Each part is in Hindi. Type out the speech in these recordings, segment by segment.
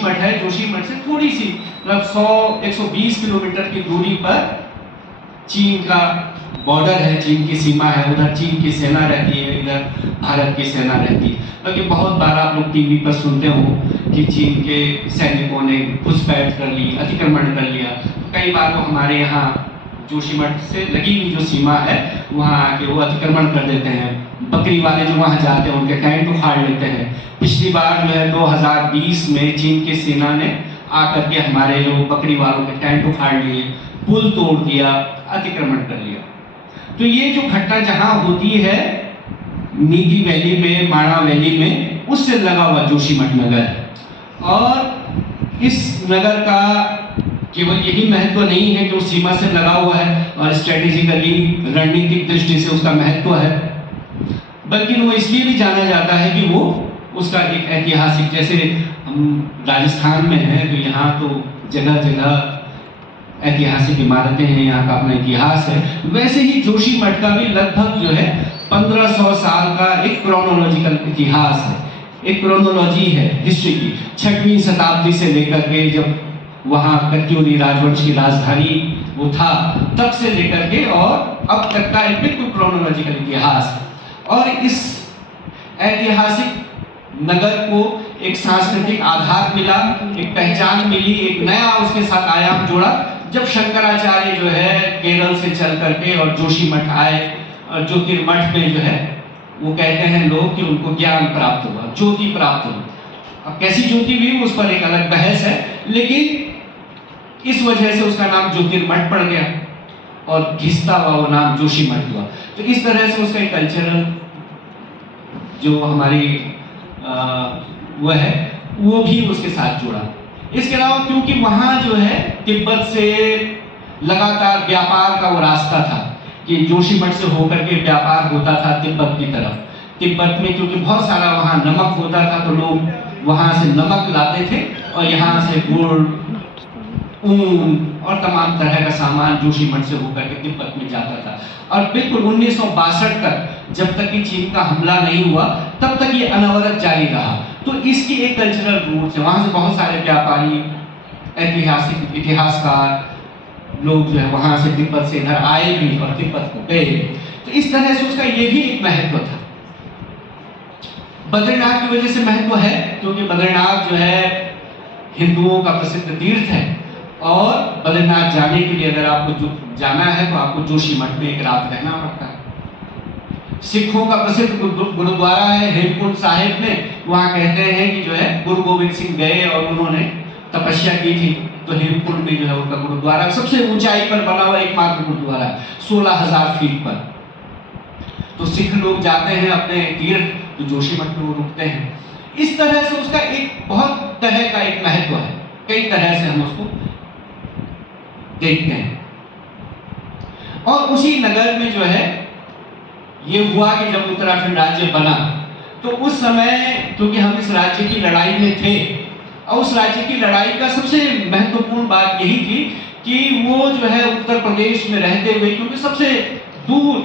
जोशीमठ है, जोशीमठ से थोड़ी सी मतलब 100-120 किलोमीटर की दूरी पर चीन का बॉर्डर है, चीन की सीमा है, उधर चीन की सेना रहती है, इधर भारत की सेना रहती है। क्योंकि बहुत बार आप लोग टीवी पर सुनते हो कि चीन के सैनिकों ने घुसपैठ कर ली, अतिक्रमण कर लिया। तो कई बार वो हमारे यहाँ जोशीमठ से लगी हुई जो सीमा है वहाँ आके वो अतिक्रमण कर देते हैं। बकरी वाले जो वहाँ जाते हैं उनके टेंट उखाड़ लेते हैं। पिछली बार जो है 2020 में चीन की सेना ने आकर के हमारे जो बकरी वालों के टेंट उखाड़ लिए, पुल तोड़ दिया, अतिक्रमण कर लिया। तो ये जो घटना जहाँ होती है नीगी वैली में, माणा वैली में, उससे लगा हुआ जोशीमठ नगर है। और इस नगर का केवल यही महत्व नहीं है कि वो सीमा से लगा हुआ है और स्ट्रेटेजिकली रणनीतिक दृष्टि से उसका महत्व है, बल्कि वो इसलिए भी जाना जाता है कि वो उसका एक ऐतिहासिक, जैसे हम राजस्थान में हैं तो यहाँ तो जगह जगह ऐतिहासिक इमारतें हैं, यहाँ का अपना इतिहास है, वैसे ही जोशीमठ का भी लगभग जो है 1500 साल का एक क्रोनोलॉजिकल इतिहास है, एक क्रोनोलॉजी है हिस्ट्री की। 6वीं शताब्दी से लेकर के जब वहाँ कत्यूरी राजवंश की राजधानी वो था तब से लेकर के और अब तक का एक बिल्कुल क्रोनोलॉजिकल इतिहास है। और इस ऐतिहासिक नगर को एक सांस्कृतिक आधार मिला, एक पहचान मिली, एक नया उसके साथ आयाम जोड़ा जब शंकराचार्य जो है केरल से चल करके और जोशीमठ आए। और ज्योतिर्मठ में जो है वो कहते हैं लोग कि उनको ज्ञान प्राप्त हुआ, ज्योति प्राप्त हुई। अब कैसी ज्योति हुई उस पर एक अलग बहस है, लेकिन इस वजह से उसका नाम ज्योतिर्मठ पड़ गया और घिसता हुआ वो नाम जोशीमठ हुआ। तो इस तरह से उसका एक कल्चरल जो हमारी वो है वो भी उसके साथ जुड़ा। इसके अलावा क्योंकि वहाँ जो है तिब्बत से लगातार व्यापार का वो रास्ता था कि जोशीमठ से होकर के व्यापार होता था तिब्बत की तरफ। तिब्बत में क्योंकि बहुत सारा वहाँ नमक होता था तो लोग वहाँ से नमक लाते थे और यहाँ से गुड़, ऊन और तमाम तरह का सामान जोशीमठ से होकर के तिब्बत में जाता था। और बिल्कुल 1962 तक, जब तक कि चीन का हमला नहीं हुआ, तब तक ये अनवरत जारी रहा। तो इसकी एक कल्चरल रूट्स है, वहाँ से बहुत सारे व्यापारी, ऐतिहासिक इतिहासकार लोग जो है वहाँ से तिब्बत से इधर आए भी और तिब्बत को गए। तो इस तरह से उसका ये भी एक महत्व था। बद्रीनाथ की वजह से महत्व है क्योंकि बद्रीनाथ जो है हिंदुओं का प्रसिद्ध तीर्थ है और बद्रीनाथ जाने के लिए अगर आपको जाना है तो आपको जोशीमठ में एक रात रहना पड़ता है। सिखों का प्रसिद्ध गुरुद्वारा है हेमकुंड साहिब में, वहाँ कहते हैं कि जो है गुरु गोविंद सिंह गए और उन्होंने तपस्या की थी तो हेमकुंड में जो है उनका गुरुद्वारा सबसे ऊंचाई पर बना हुआ एकमात्र गुरुद्वारा है 16,000 फीट पर। तो सिख लोग जाते हैं अपने तीर्थ तो जोशीमठ में वो रुकते हैं। इस तरह से उसका एक बहुत तरह का एक महत्व है, कई तरह से हम उसको देखते हैं। और उसी नगर में जो है ये हुआ कि जब उत्तराखंड राज्य बना तो उस समय क्योंकि हम इस राज्य की लड़ाई में थे और उस राज्य की लड़ाई का सबसे महत्वपूर्ण बात यही थी कि वो जो है उत्तर प्रदेश में रहते हुए, क्योंकि सबसे दूर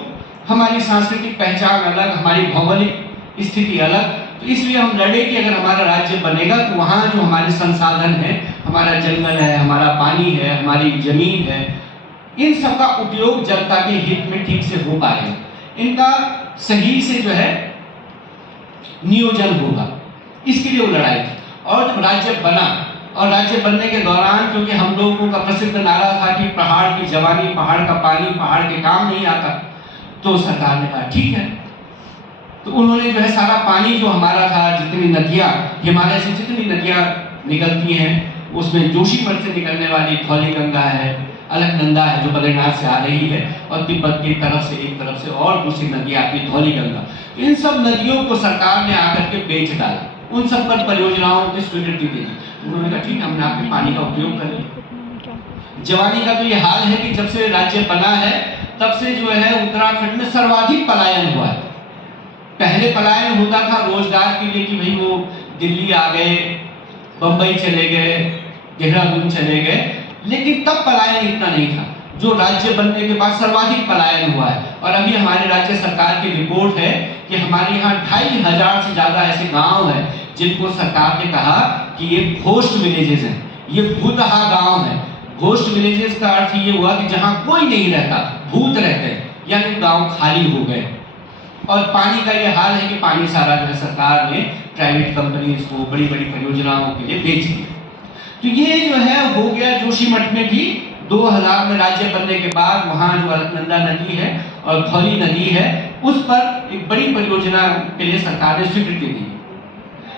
हमारी सांस्कृतिक पहचान अलग, हमारी भौगोलिक स्थिति अलग, तो इसलिए हम लड़े कि अगर हमारा राज्य बनेगा तो वहाँ जो हमारे संसाधन है, हमारा जंगल है, हमारा पानी है, हमारी जमीन है, इन सब का उपयोग जनता के हित में ठीक से हो पाएगा, इनका सही से जो है नियोजन होगा, इसके लिए वो लड़ाई थी। और जब राज्य बना और राज्य बनने के दौरान क्योंकि हम लोगों का प्रसिद्ध नारा था कि पहाड़ की जवानी, पहाड़ का पानी, पहाड़ के काम नहीं आता, तो सरकार ने कहा ठीक है। तो उन्होंने जो है सारा पानी जो हमारा था, जितनी नदियाँ, हिमालय से जितनी नदियाँ निकलती हैं उसमें जोशीमठ से निकलने वाली धौली गंगा है, अलकनंदा है जो बद्रीनाथ से आ रही है, और तिब्बत की तरफ से एक तरफ से और दूसरी नदी आती है धौली गंगा, इन सब नदियों को सरकार ने आकर के बेच डाला, उन सब पर परियोजनाओं की स्वीकृति दी। उन्होंने कहा ठीक है, हमने आपके पानी का उपयोग कर लिया। जवानी का तो ये हाल है कि जब से राज्य बना है तब से जो है उत्तराखंड में सर्वाधिक पलायन हुआ है। पहले पलायन होता था रोजगार के लिए कि भाई वो दिल्ली आ गए, बंबई चले गए, देहरादून चले गए, लेकिन तब पलायन इतना नहीं था। जो राज्य बनने के बाद सर्वाधिक पलायन हुआ है। और अभी हमारे राज्य सरकार की रिपोर्ट है कि हमारे यहाँ 2,500 से ज़्यादा ऐसे गांव हैं जिनको सरकार ने कहा कि ये घोस्ट विलेजेस हैं, ये भूतहा गांव है। घोस्ट विलेजेस का अर्थ ये हुआ कि जहां कोई नहीं रहता, भूत रहते हैं, यानी गांव खाली हो गए। और पानी का ये हाल है कि पानी सारा जो है सरकार ने प्राइवेट कंपनीज को, बड़ी बड़ी परियोजनाओं के लिए बेच दिया। तो ये जो है हो गया जोशीमठ में भी 2000 में राज्य बनने के बाद। वहां जो अलकनंदा नदी है और धौली नदी है, उस पर एक बड़ी परियोजना के लिए सरकार ने स्वीकृति दी।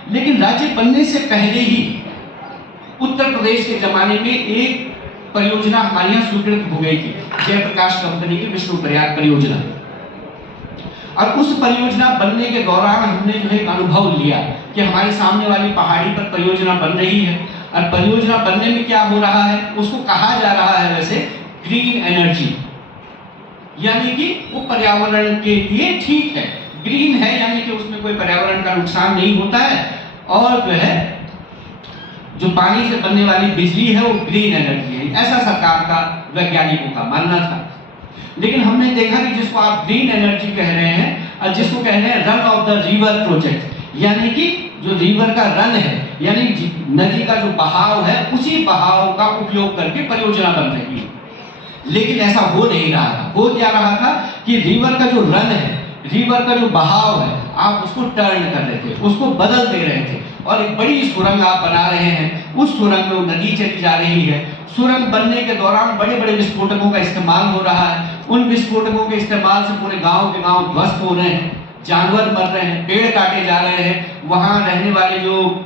लेकिन राज्य बनने से पहले ही उत्तर प्रदेश के जमाने में एक परियोजना हमारे यहाँ स्वीकृत हो गई थी, जयप्रकाश कंपनी की विष्णु प्रयाग परियोजना। और उस परियोजना बनने के दौरान हमने जो है एक अनुभव लिया कि हमारे सामने वाली पहाड़ी पर परियोजना बन रही है, और परियोजना बनने में क्या हो रहा है, उसको कहा जा रहा है वैसे ग्रीन एनर्जी, यानी कि वो पर्यावरण के लिए ठीक है। ग्रीन है यानी कि उसमें कोई पर्यावरण का नुकसान नहीं होता है, और जो है जो पानी से बनने वाली बिजली है वो ग्रीन एनर्जी है, ऐसा सरकार का, वैज्ञानिकों का मानना था। लेकिन हमने देखा कि जिसको आप ग्रीन एनर्जी कह रहे हैं और जिसको कह रहे हैं run of the river project, यानी कि जो रिवर का रन है, यानी नदी का जो बहाव है, उसी बहाव का उपयोग करके परियोजना बन रही है। लेकिन ऐसा हो नहीं रहा था। हो क्या रहा था कि रिवर का जो रन है, रिवर का जो बहाव है, आप उसको टर्न कर रहे थे, उसको बदल दे रहे थे, और एक बड़ी सुरंग आप बना रहे हैं। उस सुरंग में वो नदी चली जा रही है। सुरंग बनने के दौरान बड़े बड़े विस्फोटकों का इस्तेमाल हो रहा है। उन विस्फोटकों के इस्तेमाल से पूरे गांव के गांव ध्वस्त हो रहे हैं, जानवर मर रहे हैं, पेड़ काटे जा रहे हैं। वहां रहने वाले जो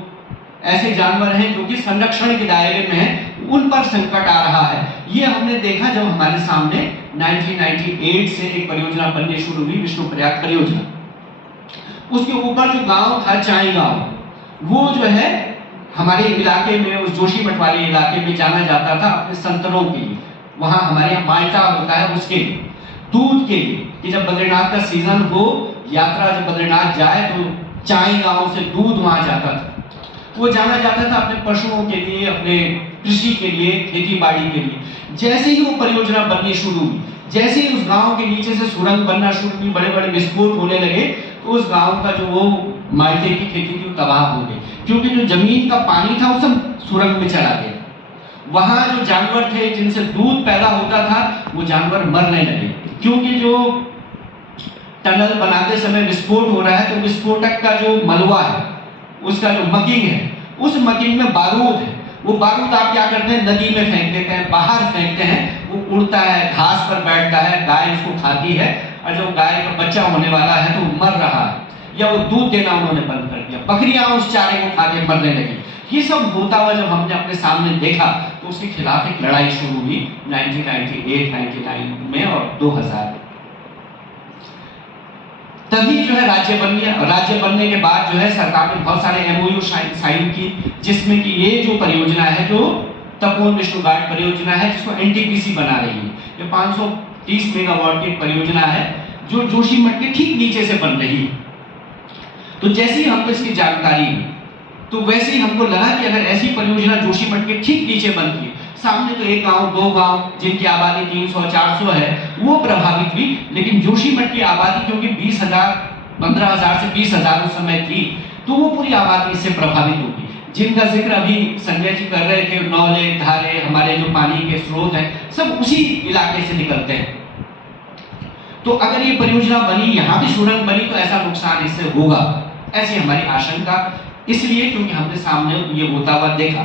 ऐसे जानवर हैं जो कि संरक्षण के दायरे में हैं, उन पर संकट आ रहा है। ये हमने देखा जब हमारे सामने 1998 से एक परियोजना बननी शुरू हुई, विष्णु प्रयाग परियोजना। उसके ऊपर जो गांव था चाई गांव, वो जो है हमारे इलाके में, उस जोशीमठ वाले इलाके में जाना जाता था अपने संतरों के लिए। वहां हमारे यहाँ माल्टा होता है उसके लिए, दूध के लिए, कि जब बद्रीनाथ का सीजन हो, यात्रा जब बद्रीनाथ जाए तो चाई गांव से दूध वहां जाता था। वो जाना जाता था अपने पशुओं के लिए, अपने कृषि के लिए, खेती बाड़ी के लिए। जैसे ही वो परियोजना बननी शुरू हुई, जैसे ही उस गांव के नीचे से सुरंग बनना शुरू हुई, बड़े बड़े विस्फोट होने लगे, तो उस गांव का जो वो माल्टे की खेती थी वो तबाह हो गई, क्योंकि जो जमीन का पानी था वो सब सुरंग में चला गया। वहां जो जानवर थे जिनसे दूध पैदा होता था, वो जानवर मरने लगे, क्योंकि जो टनल बनाते समय विस्फोट हो रहा है, तो विस्फोटक का जो मलबा है, उसका जो मकिंग है, उस मकिंग में बारूद है। वो बारूद आप क्या करते हैं, नदी में फेंक देते हैं, बाहर फेंकते हैं, वो उड़ता है, घास पर बैठता है, गाय उसको खाती है, और जब गाय का बच्चा होने वाला है तो मर रहा है, या वो दूध देना उन्होंने बंद कर दिया, बकरियां उस चारे को खा के मरने लगी। ये सब होता हुआ जब हमने अपने सामने देखा, तो उसके खिलाफ एक लड़ाई शुरू हुई 1998, 99 में और 2000 में। तभी जो है राज्य बन गया। राज्य बनने के बाद जो है सरकार ने बहुत सारे एमओयू साइन की, जिसमें कि ये जो परियोजना है, जो तपोवन विष्णु घाट परियोजना है, जिसको एनटीपीसी बना रही है, ये 530 मेगावाट की परियोजना है, जो जोशीमठ के ठीक नीचे से बन रही है। तो जैसे ही हमको इसकी जानकारी हुई, तो वैसे ही हमको लगा कि अगर ऐसी परियोजना जोशीमठ के ठीक नीचे बनती है, सामने तो एक गांव, दो गांव जिनकी आबादी 300-400 है, वो प्रभावित हुई, लेकिन जोशीमठ की आबादी क्योंकि 20,000, 15,000 से 20,000 उस समय थी, तो वो पूरी आबादी इससे प्रभावित होगी, जिनका जिक्र अभी संजय जी कर रहे थे। नौले, धारे, हमारे जो पानी के स्रोत हैं, सब उसी इलाके से निकलते हैं। तो अगर ये परियोजना बनी, यहाँ भी सुरंग बनी, तो ऐसा नुकसान इससे होगा, ऐसी हमारी आशंका, इसलिए क्योंकि हमने सामने ये होता हुआ देखा।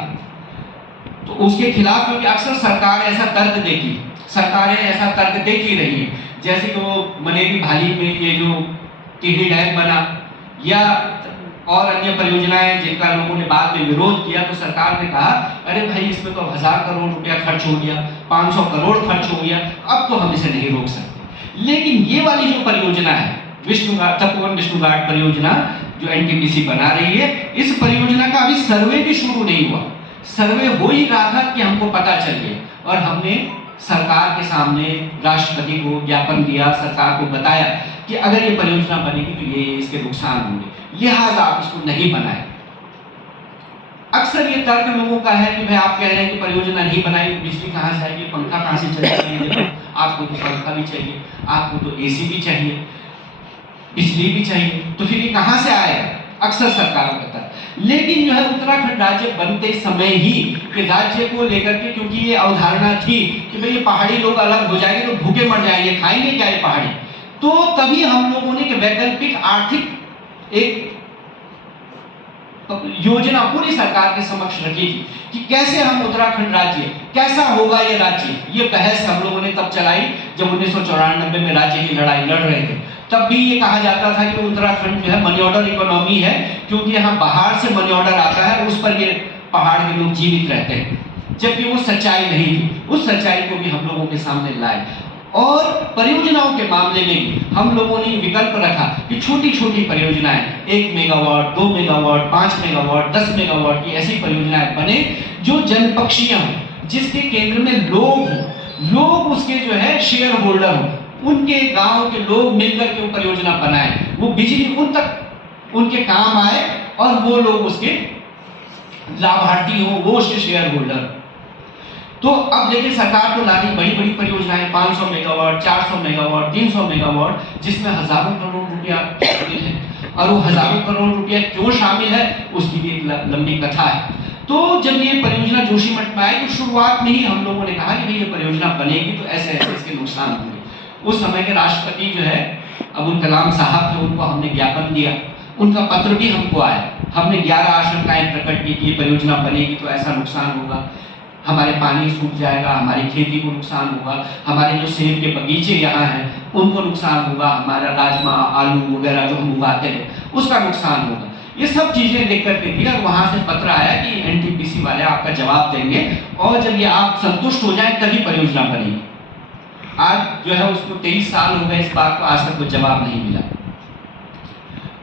तो उसके खिलाफ, क्योंकि अक्सर सरकार ऐसा तर्क देती, सरकारें ऐसा तर्क देती रही है, जैसे कि वो मनेरी भाली में ये जो टिहरी डैम बना, या और अन्य परियोजनाएं जिनका लोगों ने बाद में विरोध किया, तो सरकार ने कहा अरे भाई इसमें तो 1000 करोड़ रुपया खर्च हो गया, 500 करोड़ खर्च हो गया, अब तो हम इसे नहीं रोक सकते। लेकिन ये वाली जो परियोजना है, तपोवन विष्णु घाट परियोजना, जो एनटीपीसी बना रही है, इस परियोजना का अभी सर्वे भी शुरू नहीं हुआ। सर्वे हो ही रहा था कि हमको पता चल गया, और हमने सरकार के सामने राष्ट्रपति को ज्ञापन दिया, सरकार को बताया कि अगर ये परियोजना बनेगी तो ये इसके नुकसान होंगे, लिहाजा आप इसको नहीं बनाए। अक्सर ये तर्क लोगों का है कि भाई आप कह रहे हैं कि परियोजना नहीं बनाई, बिजली कहाँ से आएगी, पंखा कहाँ से चलेगा, आपको तो पंखा भी चाहिए, आपको तो एसी भी चाहिए, बिजली भी चाहिए, तो फिर ये कहां से आएगा? अक्सर सरकारों का था। लेकिन जो है उत्तराखंड राज्य बनते समय ही कि राज्य को लेकर के, क्योंकि ये अवधारणा थी कि भाई ये पहाड़ी लोग अलग हो जाएंगे तो भूखे मर जाएंगे, खाएंगे क्या ये पहाड़ी, तो तभी हम लोगों ने वैकल्पिक आर्थिक एक योजना पूरी सरकार के समक्ष रखी थी कि कैसे हम उत्तराखंड राज्य, कैसा होगा ये राज्य। ये बहस हम लोगों ने तब चलाई जब 1994 में राज्य की लड़ाई लड़ रहे थे। तब भी ये कहा जाता था कि उत्तराखंड जो है मनी ऑर्डर इकोनॉमी है, क्योंकि यहाँ बाहर से मनी ऑर्डर आता है, उस पर ये पहाड़ के लोग जीवित रहते हैं, जबकि वो सच्चाई नहीं थी। उस सच्चाई को भी हम लोगों के सामने लाए। और परियोजनाओं के मामले में हम लोगों ने विकल्प रखा कि छोटी छोटी परियोजनाएं, 1 मेगावाट, 2 मेगावाट, 5 मेगावाट, 10 मेगावाट की ऐसी परियोजनाएं बने जो जनपक्षीय हों, जिसके केंद्र में लोग हों, लोग उसके जो है शेयर होल्डर हों, उनके गांव के लोग मिलकर के वो परियोजना बनाएं, वो बिजली उन तक उनके काम आए और वो लोग उसके लाभार्थी हों, वो उसके शेयर होल्डर। तो अब देखिए सरकार को ला रही बड़ी बड़ी परियोजनाएं, 500 मेगावाट, 400 मेगावाट, 300 मेगावाट, जिसमें हजारों करोड़ रुपया शामिल है। और वो हजारों करोड़ रुपया क्यों शामिल है उसकी भी एक लंबी कथा है। तो जब ये परियोजना जोशीमठ में आई तो शुरुआत में ही हम लोगों ने कहा कि भाई ये परियोजना बनेगी तो ऐसे ऐसे इसके नुकसान होंगे। उस समय के राष्ट्रपति जो है अब्दुल कलाम साहब थे, उनको हमने ज्ञापन दिया, उनका पत्र भी हमको आया। हमने 11 आशंकाएं प्रकट की कि ये परियोजना बनेगी तो ऐसा नुकसान होगा, हमारे पानी सूख जाएगा, हमारी खेती को नुकसान होगा, हमारे जो सेब के बगीचे यहाँ हैं उनको नुकसान होगा, हमारा राजमा, आलू वगैरह जो हम उगाते हैं उसका नुकसान होगा। ये सब चीजें लिख करके दी और वहां से पत्र आया कि एनटीपीसी वाले आपका जवाब देंगे और जब ये आप संतुष्ट हो जाए तभी परियोजना बनेगी। आज जो है उसको 23 साल हो गए इस बात को, आज तक कोई जवाब नहीं मिला।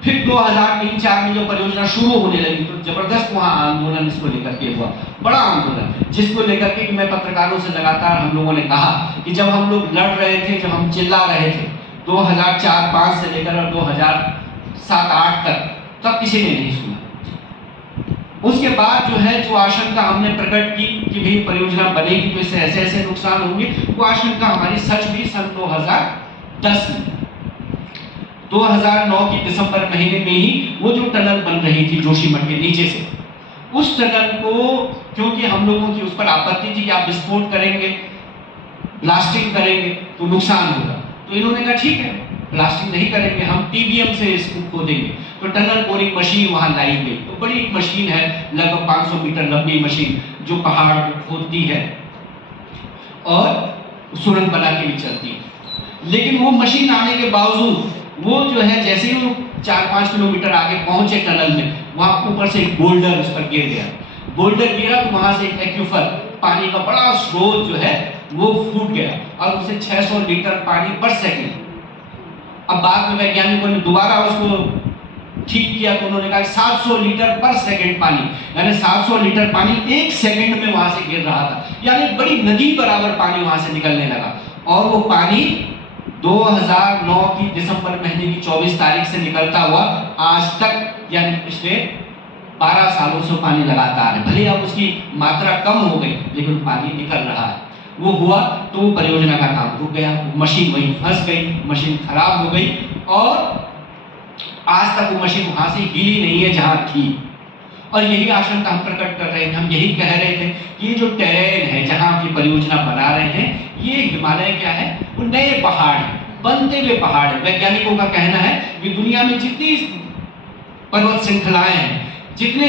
फिर 2003-4 में जो परियोजना शुरू होने लगी तो जबरदस्त वहां आंदोलन इसको लेकर के हुआ, बड़ा आंदोलन, जिसको लेकर के मैं पत्रकारों से लगातार हम लोगों ने कहा कि जब हम लोग लड़ रहे थे, जब हम चिल्ला रहे थे 2004-5 से लेकर 2007-8 तक, तब किसी ने नहीं सुना। उसके बाद जो है जो आशंका हमने प्रकट की कि भाई परियोजना बनेगी तो इससे ऐसे ऐसे नुकसान होंगे, वो आशंका हमारी सच भी सन 2010 में। 2009 की दिसंबर महीने में ही वो जो टनल बन रही थी जोशीमठ के नीचे से, उस टनल को क्योंकि हम लोगों की उस पर आपत्ति थी कि आप विस्फोट करेंगे, ब्लास्टिंग करेंगे तो नुकसान होगा, तो इन्होंने कहा ठीक है ब्लास्टिंग नहीं करेंगे, हम टीबीएम से इसको खोदेंगे। तो टनल बोरिंग मशीन वहां लाई गई, तो बड़ी मशीन है, लगभग 500 मीटर लंबी मशीन जो पहाड़ को खोदती है और सुरंग बना के भी चलती है। लेकिन वो मशीन आने के बावजूद वो जो है जैसे ही वो 4-5 किलोमीटर आगे पहुंचे टनल में, वहां ऊपर से एक बोल्डर उस पर गिर गया। बोल्डर गिरा तो वहां से एक एक्यूफर, पानी का बड़ा स्रोत जो है वो फूट गया और उसे 600 लीटर पानी पर सेकंड। अब बाद में वैज्ञानिकों ने दोबारा उसको ठीक किया तो उन्होंने कहा 700 लीटर पर सेकंड पानी, यानी 700 लीटर पानी एक सेकंड में वहां से गिर रहा था, यानी बड़ी नदी बराबर पानी वहां से निकलने लगा। और वो पानी 2009 की दिसंबर महीने की 24 तारीख से निकलता हुआ आज तक, यानी पिछले 12 सालों से पानी लगातार है। भले अब उसकी मात्रा कम हो गई लेकिन पानी निकल रहा है। वो हुआ तो वो परियोजना का काम रुक गया, मशीन वहीं फंस गई, मशीन खराब हो गई और आज तक वो मशीन वहां से हिली नहीं है जहां थी। और यही आशंका हम प्रकट कर रहे थे, हम यही कह रहे थे कि ये जो टेरेन है जहां की परियोजना बना रहे हैं, ये हिमालय क्या है, वो नए पहाड़ है, बनते हुए पहाड़ है। वैज्ञानिकों का कहना है कि दुनिया में जितनी पर्वत श्रृंखलाएं हैं, जितने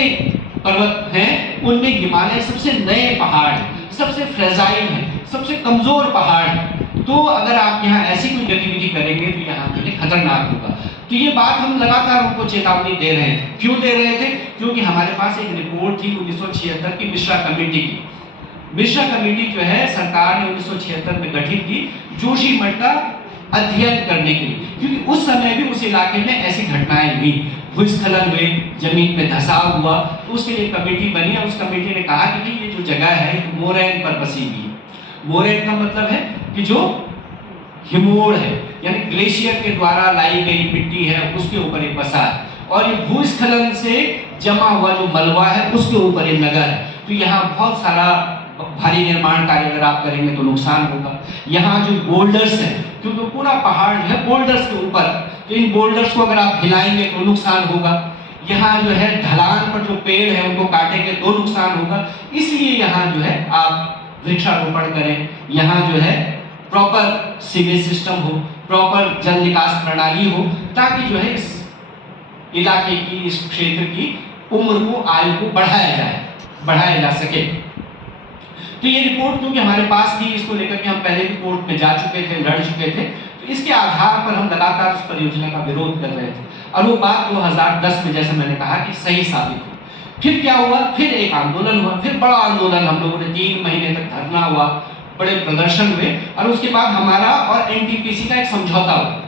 पर्वत हैं, उनमें हिमालय सबसे नए पहाड़ है, सबसे फ्रेजाइल है, सबसे कमजोर पहाड़ है। तो अगर आप यहाँ ऐसी कोई गतिविधि करेंगे तो यहाँ के लिए खतरनाक होगा। तो ये बात हम लगातार उनको चेतावनी दे रहे थे। क्यों दे रहे थे? क्योंकि हमारे पास एक रिपोर्ट थी 1976 की मिश्रा कमेटी की। मिश्रा कमेटी जो है सरकार ने 1976 में गठित की जोशीमठ का अध्ययन करने के लिए, क्योंकि उस समय भी उस इलाके में ऐसी घटनाएं हुई, भूस्खलन हुए, जमीन में धंसाव हुआ, तो उसके लिए कमेटी बनी और उस कमेटी ने कहा कि ये जो जगह है मोरैन पर बसी हुई है। मोरैन का मतलब है कि जो हिमोड़ है, यानी ग्लेशियर के द्वारा लाई गई मिट्टी है उसके ऊपर ये बसा है, और ये भूस्खलन से जमा हुआ जो मलबा है उसके ऊपर ये नगर है। तो यहाँ बहुत सारा भारी निर्माण कार्य अगर आप करेंगे तो नुकसान होगा। यहाँ जो बोल्डर्स हैं, क्योंकि पूरा पहाड़ जो है बोल्डर्स के ऊपर, तो इन बोल्डर्स को अगर आप हिलाएंगे तो नुकसान होगा। यहाँ जो है ढलान पर जो पेड़ है उनको काटेंगे तो नुकसान होगा, इसलिए यहाँ जो है आप वृक्षारोपण करें, यहाँ जो है प्रॉपर सीवेज सिस्टम हो, प्रॉपर जल निकास प्रणाली हो, ताकि जो है इस इलाके की, इस क्षेत्र की उम्र को, आयु को बढ़ाया जा सके। तो ये रिपोर्ट क्योंकि हमारे पास थी, इसको लेकर के हम पहले भी कोर्ट में जा चुके थे, लड़ चुके थे, तो इसके आधार पर हम लगातार उस परियोजना का विरोध कर रहे थे और वो बात 2010 में, जैसे मैंने कहा, कि सही साबित हुई। फिर क्या हुआ, फिर एक आंदोलन हुआ, फिर बड़ा आंदोलन, हम लोगों ने 3 महीने तक धरना हुआ, बड़े प्रदर्शन हुए और उसके बाद हमारा और एनटीपीसी का एक समझौता हुआ।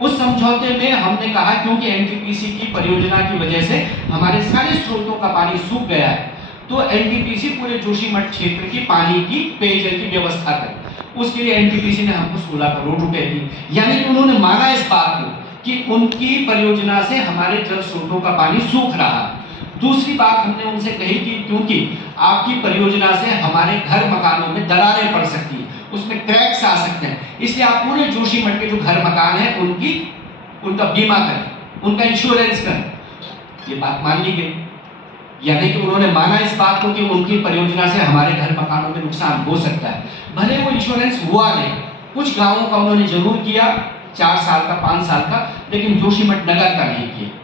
उस समझौते में हमने कहा क्योंकि एनटीपीसी की परियोजना की वजह से हमारे सारे स्रोतों का पानी सूख गया है, तो एनटीपीसी पूरे जोशीमठ क्षेत्र की पानी की, पेयजल की व्यवस्था करे। उसके लिए एनटीपीसी ने हमको 16 करोड़ रुपए दिए, यानी कि उन्होंने माना इस बात को कि उनकी परियोजना से हमारे जल स्रोतों का पानी सूख रहा है। दूसरी बात हमने उनसे कही कि क्योंकि आपकी परियोजना से हमारे घर मकानों में दरारें पड़ सकती हैं, उसमें क्रैक्स आ सकते हैं, इसलिए आप पूरे जोशीमठ के जो घर मकान है उनका बीमा करें, उनका इंश्योरेंस करें। ये बात मान ली गई, यानी कि उन्होंने माना इस बात को कि उनकी परियोजना से हमारे घर मकानों में नुकसान हो सकता है। भले वो इंश्योरेंस हुआ नहीं, कुछ गांवों का उन्होंने जरूर किया, 4 साल का, 5 साल का, लेकिन जोशीमठ नगर का नहीं किया।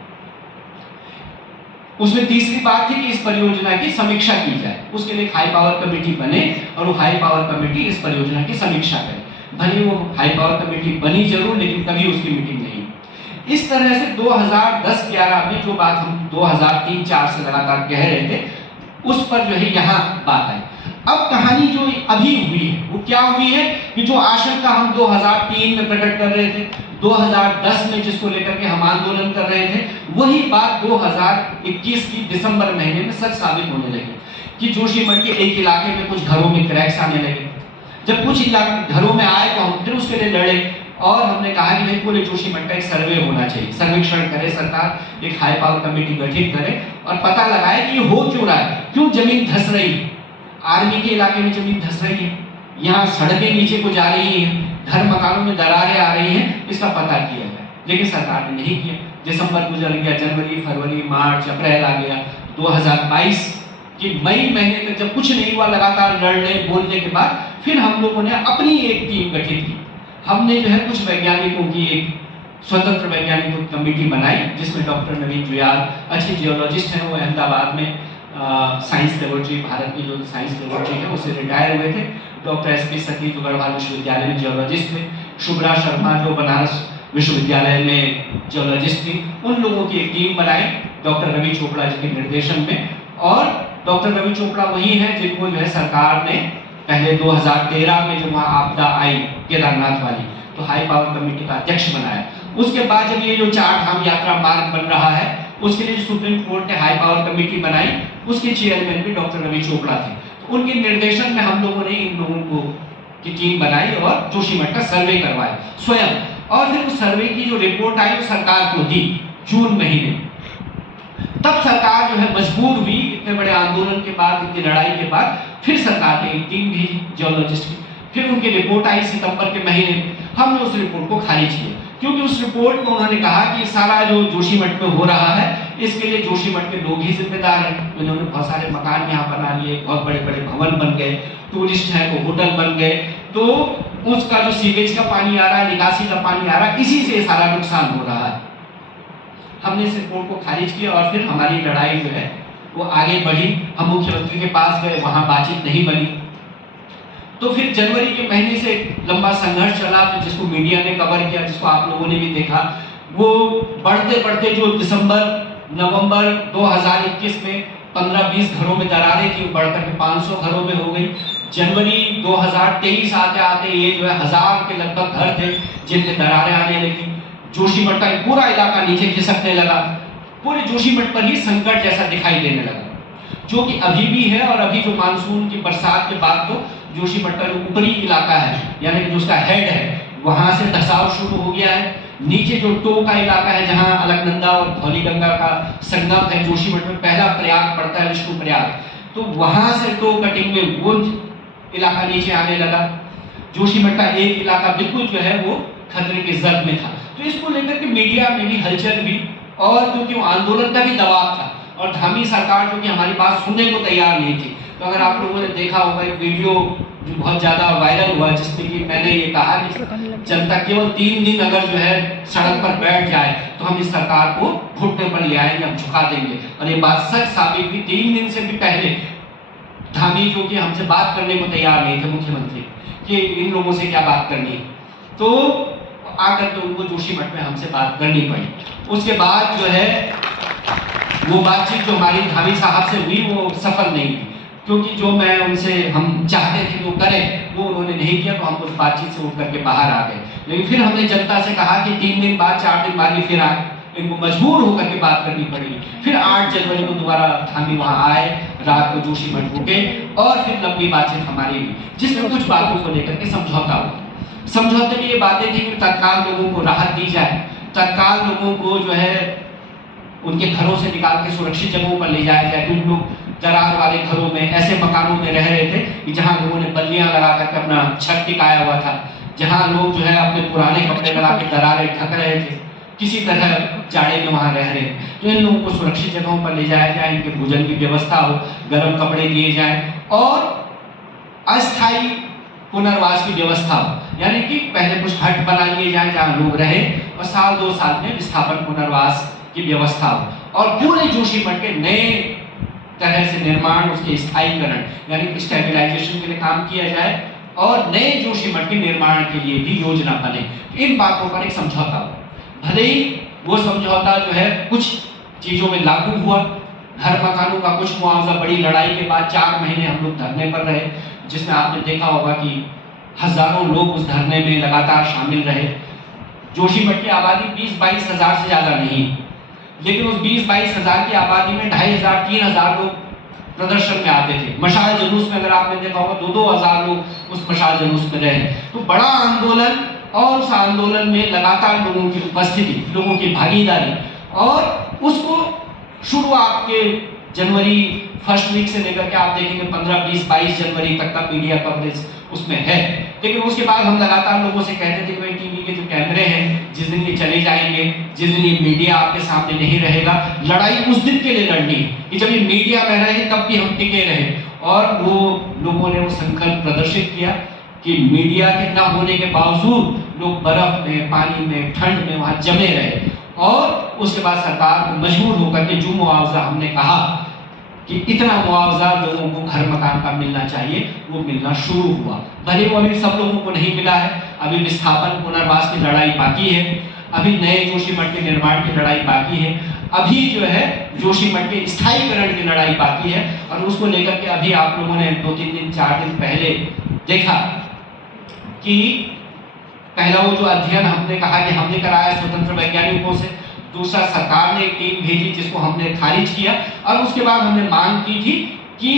उसमें तीसरी बात थी कि इस परियोजना की समीक्षा की जाए, उसके लिए हाई पावर कमेटी बने और वो हाई पावर कमेटी इस परियोजना की समीक्षा करे। भले वो हाई पावर कमेटी बनी जरूर, लेकिन कभी उसकी मीटिंग नहीं। इस तरह से 2010-11 में जो बात हम 2003-4 से लगातार कह रहे थे, उस पर जो है यहाँ बात आई। अब कहानी जो अभी हुई है वो क्या हुई है कि जो आशंका हम 2003 में प्रकट कर रहे थे, 2010 में जिसको लेकर के हम आंदोलन कर रहे थे, वही बात 2021 की दिसंबर महीने में सच साबित होने लगी कि जोशीमठ के एक इलाके में कुछ घरों में क्रैक्स आने लगे। जब कुछ घरों में आए तो हम फिर उसके लिए लड़े और हमने कहा कि भाई पूरे जोशीमठ का एक सर्वे होना चाहिए, सर्वेक्षण करे सरकार, एक हाई पावर कमेटी गठित करे और पता लगाए कि ये हो क्यों रहा है, क्यों जमीन धंस रही है। आर्मी के इलाके में जमीन धंस रही है, यहाँ सड़कें नीचे को जा रही हैं, घर मकानों में दरारें आ रही हैं, इसका पता किया जाए, लेकिन सरकार ने नहीं किया। दिसंबर गुजर गया, जनवरी, फरवरी, मार्च, अप्रैल आ गया, 2022 के मई महीने तक जब कुछ नहीं हुआ, लगातार लड़ने बोलने के बाद फिर हम लोगों ने अपनी एक टीम गठित की। हमने जो है कुछ वैज्ञानिकों की एक स्वतंत्र वैज्ञानिकों की कमेटी बनाई, जिसमें डॉक्टर नवीन जुयाल अच्छे जियोलॉजिस्ट हैं, वो अहमदाबाद में साइंस लेबोरेटरी, भारत की जो साइंस लेबोरेटरी है उससे रिटायर हुए थे। Doctor SP. सती जो गढ़वाल विश्वविद्यालय में जियोलॉजिस्ट थे, शुभ्रा शर्मा जो बनारस विश्वविद्यालय में जियोलॉजिस्ट थी, उन लोगों की एक टीम बनाई डॉक्टर रवि चोपड़ा जी के निर्देशन में। और डॉक्टर रवि चोपड़ा वही हैं जिनको जो है सरकार ने पहले 2013 में जो वहाँ आपदा आई केदारनाथ वाली, तो हाई पावर कमेटी का अध्यक्ष बनाया। उसके बाद जब ये जो 4 धाम यात्रा मार्ग बन रहा है, उसके लिए सुप्रीम कोर्ट ने हाई पावर कमेटी बनाई, उसके चेयरमैन भी डॉक्टर रवि चोपड़ा थे। तो उनके निर्देशन में हम लोगों ने इन लोगों को की टीम बनाई और जोशीमठ का सर्वे करवाया स्वयं, और फिर उस सर्वे की जो रिपोर्ट आई वो सरकार को दी जून महीने। तब सरकार जो है मजबूर हुई, इतने बड़े आंदोलन के बाद, इतनी लड़ाई के बाद, फिर सरकार ने एक टीम भेजी जियोलॉजिस्ट की। फिर उनकी रिपोर्ट आई सितंबर के महीने में, हमने उस रिपोर्ट को खारिज किया, क्योंकि उस रिपोर्ट में उन्होंने कहा कि सारा जो जोशीमठ में हो रहा है इसके लिए जोशीमठ के लोग ही जिम्मेदार हैं। उन्होंने बहुत सारे मकान यहाँ बना लिए, बहुत बड़े बड़े भवन बन गए, टूरिस्ट हैं तो होटल बन गए, तो उसका जो सीवेज का पानी आ रहा है, निकासी का पानी आ रहा है, इसी से सारा नुकसान हो रहा है। हमने इस रिपोर्ट को खारिज किया और फिर हमारी लड़ाई जो है वो आगे बढ़ी। हम मुख्यमंत्री के पास गए, वहाँ बातचीत नहीं बनी। तो फिर जनवरी के महीने से लंबा संघर्ष चला, जिसको मीडिया ने कवर किया, जिसको आप लोगों ने भी देखा। वो बढ़ते बढ़ते जो दिसंबर नवंबर 2021 में 15-20 घरों में दरारें थी, बढ़कर के 500 घरों में हो गई। जनवरी 2023 आते आते ये जो है 1000 के लगभग घर थे जिनमें दरारें आने लगी। जोशीमठ का पूरा इलाका नीचे खिसकने लगा, पूरे जोशीमठ पर ही संकट जैसा दिखाई देने लगा, जो कि अभी भी है। और अभी जो मानसून की बरसात के बाद तो जोशीमठ का जो ऊपरी इलाका है, यानी कि जो उसका हेड है, वहां से धसाव शुरू हो गया है। नीचे जो टो का इलाका है, जहां अलकनंदा और धौलीगंगा का संगम है, जोशीमठ में पहला प्रयाग पड़ता है, विष्णु प्रयाग, तो वहां से टो कटिंग में वो इलाका नीचे आने लगा। जोशीमठ का एक इलाका बिल्कुल जो है वो खतरे के जद में था। तो इसको लेकर के मीडिया में भी हलचल हुई और क्योंकि वो आंदोलन का भी दबाव था और धामी सरकार जो कि हमारी बात सुनने को तैयार नहीं थी। तो अगर आप लोगों ने देखा होगा एक वीडियो जो बहुत ज़्यादा वायरल हुआ जिसमें कि मैंने ये कहा कि जनता केवल 3 दिन अगर जो है सड़क पर बैठ जाए तो हम इस सरकार को घुटने पर ले आएंगे, हम झुका देंगे। और ये बात सच साबित हुई। 3 दिन से भी पहले धामी जो कि हमसे बात करने को तैयार नहीं थे मुख्यमंत्री कि इन लोगों से क्या बात करनी है, तो आकर के उनको जोशीमठ में हमसे बात करनी पड़ी। उसके बाद जो है वो बातचीत जो हमारी धामी साहब से हुई वो सफल नहीं थी, क्योंकि जो मैं उनसे हम चाहते थे वो करें वो उन्होंने नहीं किया। तो हम उस बातचीत से उठ करके बाहर आ गए। लेकिन फिर हमने जनता से कहा कि 3 दिन बाद 4 दिन बाद फिर इनको मजबूर होकर के बात करनी पड़ेगी। फिर 8 जनवरी को दोबारा धामी वहाँ आए, रात को जोशीमठ रुके और फिर लंबी बातचीत हमारी हुई जिसमें कुछ बातों को लेकर के समझौता हुआ। समझौते में ये बातें थी कि तत्काल लोगों को राहत दी जाए, तत्काल लोगों को जो है उनके घरों से निकाल के सुरक्षित जगहों पर ले जाया जाए। कुछ लोग दरार वाले घरों में, ऐसे मकानों में रह रहे थे कि जहां लोगों ने बल्लियां लगा करके अपना छत टिकाया हुआ था, जहां लोग जो है अपने पुराने कपड़े लगा के दरारें ढक रहे थे, किसी तरह जाड़े में वहां रह रहे। तो इन लोगों को सुरक्षित जगहों पर ले जाया जाए, इनके भोजन की व्यवस्था हो, गर्म कपड़े दिए जाए और अस्थायी पुनर्वास की व्यवस्था हो। यानी कि पहले कुछ हट बना लिए जाए जहाँ लोग रहे और साल 2 साल में विस्थापन पुनर्वास की व्यवस्था हो और पूरे जोशीमठ के नए तरह से निर्माण, उसके स्थायीकरण यानी स्टेबलाइजेशन के लिए काम किया जाए और नए जोशीमठ के निर्माण के लिए भी योजना बने। इन बातों पर एक समझौता हो। भले ही वो समझौता जो है कुछ चीजों में लागू हुआ, घर मकानों का कुछ मुआवजा, बड़ी लड़ाई के बाद 4 महीने हम लोग धरने पर रहे, जिसमें आपने देखा होगा कि हजारों लोग उस धरने में लगातार शामिल रहे। जोशीमठ की आबादी 20-22 हजार से ज्यादा नहीं, लेकिन उस 20-22 हजार की आबादी में 2500-3000 लोग प्रदर्शन में आते थे। मशाल जुलूस में अगर आपने देखा होगा 2-2 हजार लोग उस मशाल जुलूस में रहे। तो बड़ा आंदोलन और उस आंदोलन में लगातार लोगों की उपस्थिति, लोगों की भागीदारी और उसको शुरुआत के जनवरी फर्स्ट वीक से लेकर के आप देखेंगे 15, 20, 22 जनवरी तक का मीडिया कवरेज उसमें है। लेकिन उसके बाद हम लगातार लोगों से कहते थे कि भाई टीवी के जो कैमरे हैं जिस दिन ये चले जाएंगे, जिस दिन ये मीडिया आपके सामने नहीं रहेगा, लड़ाई उस दिन के लिए लड़नी है कि जब ये मीडिया में रहे तब भी हम टिके रहे। और वो लोगों ने वो संकल्प प्रदर्शित किया कि मीडिया के न होने के बावजूद लोग बर्फ में, पानी में, ठंड में वहां जमे रहे और उसके बाद सरकार को मजबूर होकर के जो मुआवजा हमने कहा कि इतना मुआवजा लोगों को घर मकान का मिलना चाहिए, वो मिलना शुरू हुआ। भले वो अभी सब लोगों को नहीं मिला है, अभी विस्थापन पुनर्वास की लड़ाई बाकी है, अभी नए जोशीमठ के निर्माण की लड़ाई बाकी है, अभी जो है जोशीमठ के स्थायीकरण की लड़ाई बाकी है। और उसको लेकर के अभी आप लोगों ने 2-3 दिन 4 दिन पहले देखा कि पहला वो जो अध्ययन हमने कहा कि हमने कराया स्वतंत्र वैज्ञानिकों से, दूसरा सरकार ने एक टीम भेजी जिसको हमने खारिज किया और उसके बाद हमने मांग की थी कि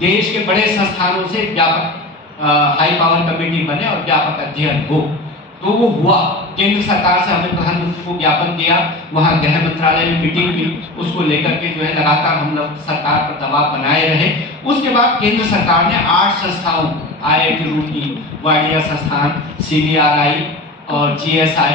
देश के बड़े संस्थानों से व्यापक हाई पावर कमेटी बने और व्यापक अध्ययन हो। तो वो हुआ। केंद्र सरकार से हमने प्रधानमंत्री को ज्ञापन दिया, वहां गृह मंत्रालय में मीटिंग की, उसको लेकर के जो है लगातार हम लोग सरकार पर दबाव बनाए रहे। उसके बाद केंद्र सरकार ने 8 संस्थाओं, IIT रुड़की, वाडिया संस्थान, CBRI और GSI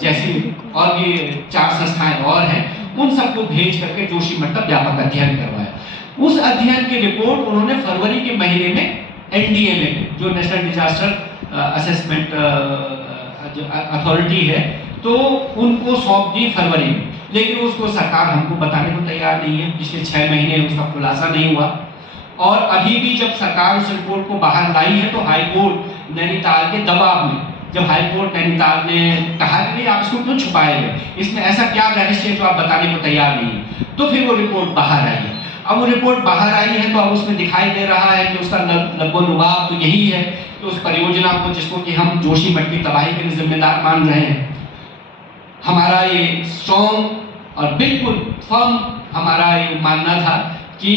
जैसी और भी 4 संस्थाएं और हैं, उन सबको भेज करके जोशीमठ का व्यापक अध्ययन करवाया। उस अध्ययन की रिपोर्ट उन्होंने फरवरी के महीने में NDA में, जो नेशनल डिजास्टर असेसमेंट अथॉरिटी है, तो उनको सौंप दी फरवरी में। लेकिन उसको सरकार हमको बताने को तैयार नहीं है। पिछले 6 महीने उसका खुलासा नहीं हुआ और अभी भी जब सरकार उस रिपोर्ट को बाहर लाई है तो हाई कोर्ट नैनीताल के दबाव में, जब हाई कोर्ट नैनीताल ने कहा कि आप इसको क्यों छुपाए हुए, इसमें ऐसा क्या रहस्य है जो आप बताने को तैयार नहीं है, तो फिर वो रिपोर्ट बाहर आई है। अब वो रिपोर्ट बाहर आई है तो अब उसमें दिखाई दे रहा है कि उसका लब्बो-लुबाब तो यही है कि उस परियोजना को, जिसको कि हम जोशीमठ की तबाही के लिए जिम्मेदार मान रहे हैं, हमारा ये स्ट्रॉन्ग और बिल्कुल फर्म हमारा ये मानना था कि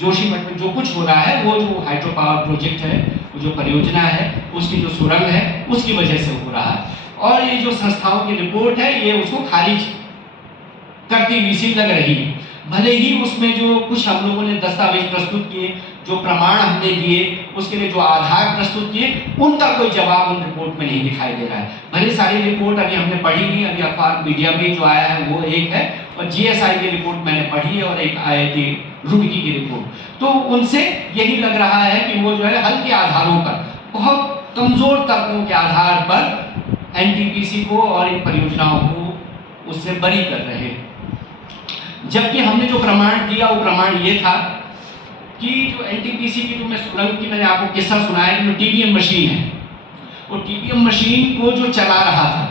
जोशीमठ में जो कुछ हो रहा है वो जो हाइड्रो पावर प्रोजेक्ट है, वो जो परियोजना है, उसकी जो सुरंग है, उसकी वजह से हो रहा है। और ये जो संस्थाओं की रिपोर्ट है ये उसको खारिज करती हुई सी लग रही है। भले ही उसमें जो कुछ हम लोगों ने दस्तावेज प्रस्तुत किए, जो प्रमाण हमने दिए, उसके लिए जो आधार प्रस्तुत किए, उनका कोई जवाब उन रिपोर्ट में नहीं दिखाई दे रहा है। भले सारी रिपोर्ट अभी हमने पढ़ी नहीं, अभी अखबार मीडिया में जो आया है वो एक है, और जीएसआई की रिपोर्ट मैंने पढ़ी है, और एक आईआईटी रुड़की की रिपोर्ट। तो उनसे यही लग रहा है कि वो जो है हल्के आधारों पर, बहुत कमजोर तर्कों के आधार पर एनटीपीसी को और इन परियोजनाओं को उससे बरी कर रहे हैं। जबकि हमने जो प्रमाण दिया वो प्रमाण ये था कि जो एनटीपीसी की जो मैं सुरंग की मैंने आपको किस्सा सुनाया कि जो टीबीएम मशीन है, वो टीबीएम मशीन को जो चला रहा था,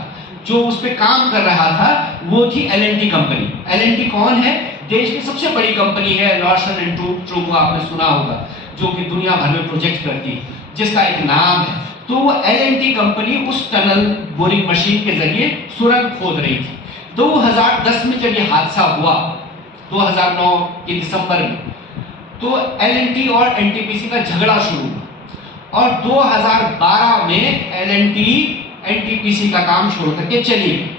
जो उस पर काम कर रहा था, वो थी एलएनटी कंपनी। एलएनटी कौन है? देश की सबसे बड़ी कंपनी है, लार्सन एंड टूब्रो को आपने सुना होगा, जो कि दुनिया भर में प्रोजेक्ट करती है, जिसका एक नाम है। तो वो एलएनटी कंपनी उस टनल बोरिंग मशीन के जरिए सुरंग खोद रही थी। 2010 में जब ये हादसा हुआ, 2009 के दिसंबर में, तो एलएनटी और एनटीपीसी का झगड़ा शुरू हुआ, और 2012 में एलएनटी एनटीपीसी का काम छोड़ करके चली गई।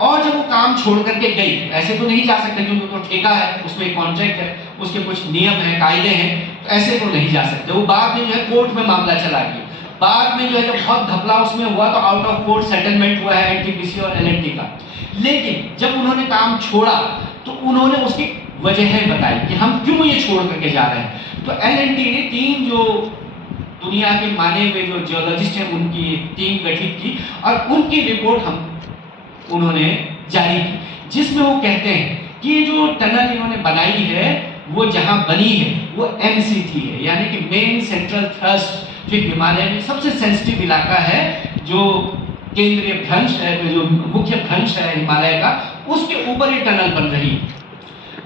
और जब वो काम छोड़ करके गई, ऐसे तो नहीं जा सकते क्योंकि तो ठेका है, उसमें कॉन्ट्रैक्ट है, उसके कुछ नियम है, कायदे हैं, तो ऐसे तो नहीं जा सकते। वो बाद में जो है कोर्ट में मामला चला गया। बाद में जो है जब बहुत घपला उसमें हुआ तो आउट ऑफ कोर्ट सेटलमेंट हुआ है एनटीपीसी और एलएनटी का। लेकिन जब उन्होंने काम छोड़ा तो उन्होंने उसकी वजह बताई कि हम क्यों ये छोड़ करके जा रहे हैं। तो एलएनटी ने 3 जो दुनिया के माने हुए जो जियोलॉजिस्ट हैं उनकी टीम गठित की, और उनकी रिपोर्ट उन्होंने जारी की, जिसमें वो कहते हैं कि ये जो टनल इन्होंने बनाई है वो जहां बनी है वो एमसीटी है, यानी कि मेन सेंट्रल थ्रस्ट, जो हिमालय में सबसे सेंसिटिव इलाका है, जो केंद्रीय भ्रंश है, जो मुख्य भ्रंश है हिमालय का, उसके ऊपर ये टनल बन रही है।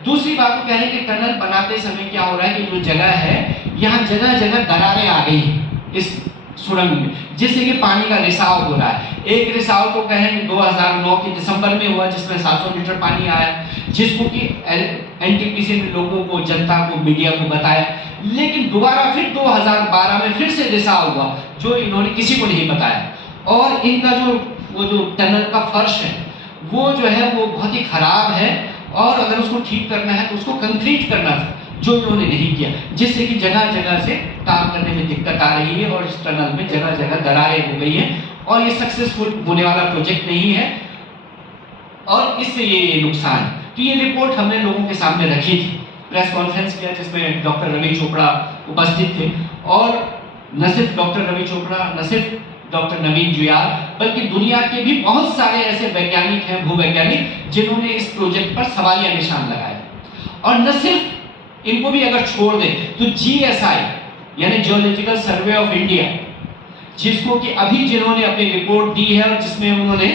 दूसरी बात वो कह रहे हैं कि टनल बनाते समय क्या हो रहा है कि जो जगह है, यहाँ जगह जगह दरारें आ गई हैं इस सुरंग में, जिससे कि पानी का रिसाव हो रहा है। एक रिसाव को कहें 2009 के दिसंबर में हुआ, जिसमें 700 मीटर पानी आया, जिसको कि एनटीपीसी ने लोगों को, जनता को, मीडिया को बताया। लेकिन दोबारा फिर 2012 में फिर से रिसाव हुआ, जो इन्होंने किसी को नहीं बताया। और इनका जो टनल का फर्श है वो जो है वो बहुत ही खराब है, और अगर उसको ठीक करना है तो उसको कंक्रीट करना था, जो इन्होंने नहीं किया, जिससे कि जगह जगह से काम करने में दिक्कत आ रही है, और इस टनल में जगह जगह दरारें हो गई हैं, और ये सक्सेसफुल होने वाला प्रोजेक्ट नहीं है, और इससे ये नुकसान। तो ये रिपोर्ट हमने लोगों के सामने रखी थी, प्रेस कॉन्फ्रेंस किया जिसमें डॉक्टर रवि चोपड़ा उपस्थित थे, और न सिर्फ डॉक्टर रवि चोपड़ा, न सिर्फ डॉक्टर नवीन जुयाल, बल्कि दुनिया के भी बहुत सारे ऐसे वैज्ञानिक हैं, भूवैज्ञानिक, जिन्होंने इस प्रोजेक्ट पर सवालिया निशान लगाए। और न सिर्फ इनको भी अगर छोड़ दें तो जीएसआई यानी जियोलॉजिकल सर्वे ऑफ इंडिया, जिसको कि अभी जिन्होंने अपनी रिपोर्ट दी है और जिसमें उन्होंने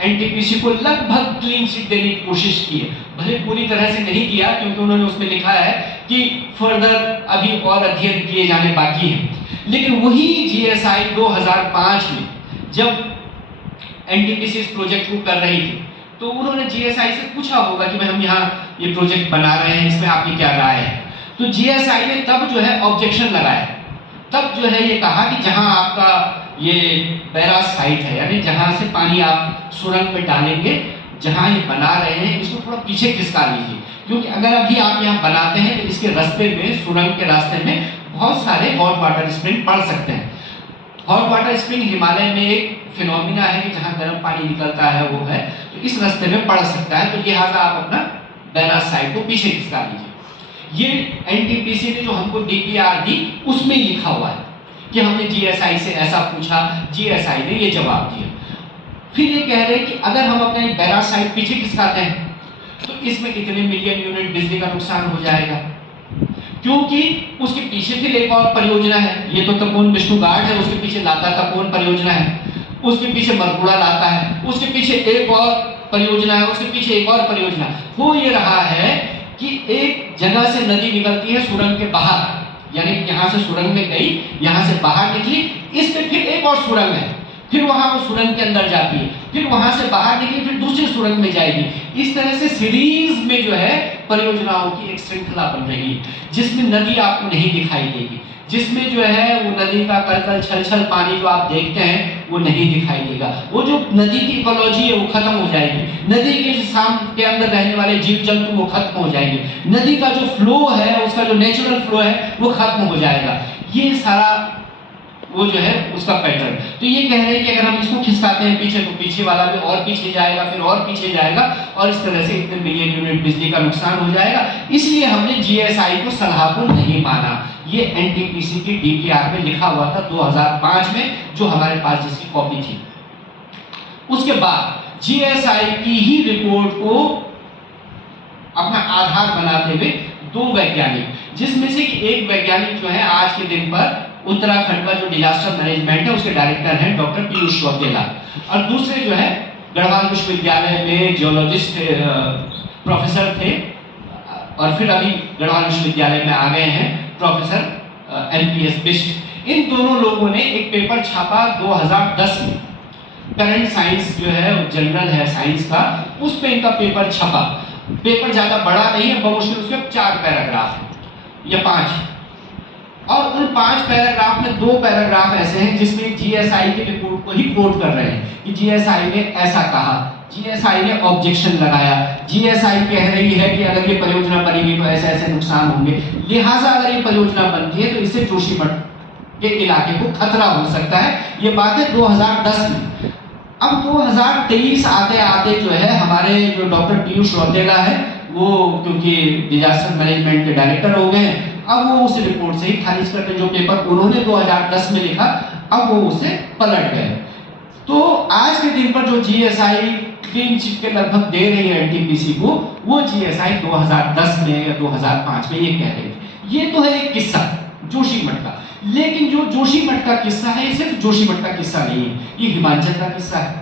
एनटीपीसी को लगभग क्लीन चिट देने की कोशिश की है, भले पूरी तरह से नहीं किया, क्योंकि उन्होंने उसमें लिखा है कि फर्दर अभी और अध्ययन किए जाने बाकी हैं। लेकिन वही जीएसआई 2005 में जब एनटीपीसी इस प्रोजेक्ट को कर रही थी, तो उन्होंने जीएसआई से पूछा होगा कि भाई हम यहाँ ये प्रोजेक्ट बना रहे हैं, इसमें आपकी क्या राय है। तो जीएसआई ने तब जो है ऑब्जेक्शन लगाया, तब जो है ये कहा कि जहां आपका ये बैराज साइट है, यानी जहां से पानी आप सुरंग में डालेंगे, जहां ये बना रहे हैं, इसको थोड़ा पीछे खिसका लीजिए, क्योंकि अगर अभी आप यहाँ बनाते हैं तो इसके रास्ते में, सुरंग के रास्ते में बहुत सारे हॉट वाटर स्प्रिंग पड़ सकते हैं। हॉट वाटर स्प्रिंग हिमालय में एक फिनोमिना है कि जहाँ गर्म पानी निकलता है वो है, तो इस रास्ते में पड़ सकता है, तो लिहाजा आप अपना बैराज साइट को पीछे खिसका लीजिए। ये एनटीपीसी ने जो हमको डीपीआर दी उसमें लिखा हुआ है कि हमने जीएसआई से ऐसा पूछा, जीएसआई ने ये जवाब दिया। फिर ये कह रहे हैं कि अगर हम अपना बैराज साइट पीछे खिसकाते हैं तो इसमें कितने मिलियन यूनिट बिजली का नुकसान हो जाएगा, क्योंकि उसके पीछे फिर एक और परियोजना है, ये तो तपोवन विष्णु घाट है, उसके पीछे लाता तपोवन परियोजना है, उसके पीछे मरकुड़ा लाता है, उसके पीछे एक और परियोजना है, उसके पीछे एक और परियोजना। हो ये रहा है कि एक जगह से नदी निकलती है सुरंग के बाहर, यानी यहाँ से सुरंग में गई, यहाँ से बाहर निकली, इसमें फिर एक और सुरंग है, फिर वहां वो सुरंग के अंदर जाती है, फिर वहां से बाहर निकली, फिर दूसरी सुरंग में जाएगी। इस तरह से सीरीज में जो है परियोजनाओं की एक श्रृंखला बन रही है, जिसमें नदी आपको नहीं दिखाई देगी, जिसमें जो है वो नदी का कलकल छल छल पानी जो आप देखते हैं वो नहीं दिखाई देगा। वो जो नदी की इकोलॉजी है वो खत्म हो जाएगी, नदी के साम के अंदर रहने वाले जीव जंतु वो खत्म हो जाएंगे, नदी का जो फ्लो है उसका जो नेचुरल फ्लो है वो खत्म हो जाएगा। ये सारा वो जो है उसका पैटर्न। तो ये कह रहे हैं कि अगर हम इसको खिसकाते हैं पीछे तो पीछे वाला भी और पीछे जाएगा, फिर और पीछे जाएगा, और इस तरह से इतने मिलियन यूनिट बिजली का नुकसान हो जाएगा। इसलिए हमने जीएसआई को सलाह को नहीं माना। ये एनटीपीसी की डीपीआर में लिखा हुआ था 2005 में, जो हमारे पास जिसकी कॉपी थी। उसके बाद जीएसआई की ही रिपोर्ट को अपना आधार बनाते हुए दो वैज्ञानिक, जिसमें से एक वैज्ञानिक जो है आज के दिन पर उत्तराखंड का जो डिजास्टर मैनेजमेंट है उसके डायरेक्टर हैं डॉक्टर पीयूष रौतेला, और दूसरे जो है गढ़वाल विश्वविद्यालय में जियोलॉजिस्ट प्रोफेसर थे और फिर अभी गढ़वाल विश्वविद्यालय में आ गए हैं प्रोफेसर एलपीएस बिष्ट। इन दोनों लोगों ने एक पेपर छापा 2010 में, करंट साइंस जो है जनरल है साइंस का, उस पे इनका पेपर छपा। पेपर ज्यादा बड़ा नहीं है, बमुश्किल उसके 4 पैराग्राफ है या 5, और उन 5 पैराग्राफ में 2 पैराग्राफ ऐसे हैं जिसमें जीएसआई की रिपोर्ट को ही कोट कर रहे हैं कि जीएसआई ने ऐसा कहा, जीएसआई ने ऑब्जेक्शन लगाया, जीएसआई कह रही है कि अगर ये परियोजना बनेगी तो ऐसे ऐसे नुकसान होंगे, लिहाजा अगर ये परियोजना बनती है तो इससे जोशीमठ के इलाके को खतरा हो सकता है। ये बात है 2010 में। अब 2023 आते आते जो है हमारे जो डॉक्टर पीयूष रौतेला है वो क्योंकि डिजास्टर मैनेजमेंट के डायरेक्टर हो गए, अब वो उस रिपोर्ट से ही खारिज करते, जो पेपर उन्होंने 2010 में लिखा अब वो उसे पलट गए। तो आज के दिन पर जो जीएसआई क्लीन चिट के लगभग दे रही है एनटीपीसी को, वो जीएसआई 2010 में या 2005 में ये कह रही है। ये तो है एक किस्सा जोशीमठ का, लेकिन जो जोशीमठ का किस्सा है ये सिर्फ जोशीमठ का किस्सा नहीं है, ये हिमाचल का किस्सा है,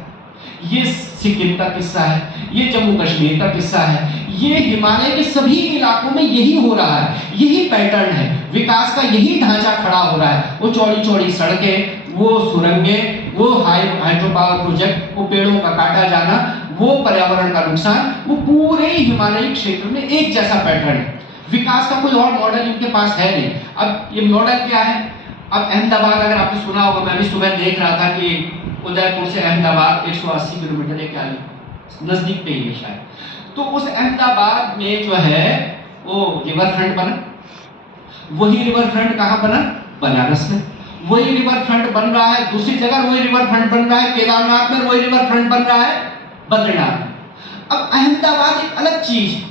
ये सिक्किम का किस्सा है, ये जम्मू कश्मीर का किस्सा है, ये हिमालय के सभी इलाकों में यही हो रहा है, यही पैटर्न है, विकास का यही ढांचा खड़ा हो रहा है। वो चौड़ी चौड़ी सड़कें, वो सुरंगें, वो हाइड्रो पावर प्रोजेक्ट, वो पेड़ों का काटा जाना, वो पर्यावरण का नुकसान, वो पूरे हिमालयी क्षेत्र में एक जैसा पैटर्न है। विकास का कोई और मॉडल इनके पास है नहीं। अब ये मॉडल क्या है? अब अहमदाबाद अगर आपने सुना होगा, मैं भी सुबह देख रहा था कि उदयपुर से अहमदाबाद 180 किलोमीटर क्या नजदीक पे ही है शायद। तो उस अहमदाबाद में जो है वो रिवर फ्रंट बना, वही रिवर फ्रंट कहाँ बना? बनारस में। वही रिवर फ्रंट बन रहा है दूसरी जगह, वही रिवर फ्रंट बन रहा है केदारनाथ में, वही रिवर फ्रंट बन रहा है बद्रीनाथ में। अब अहमदाबाद एक अलग चीज,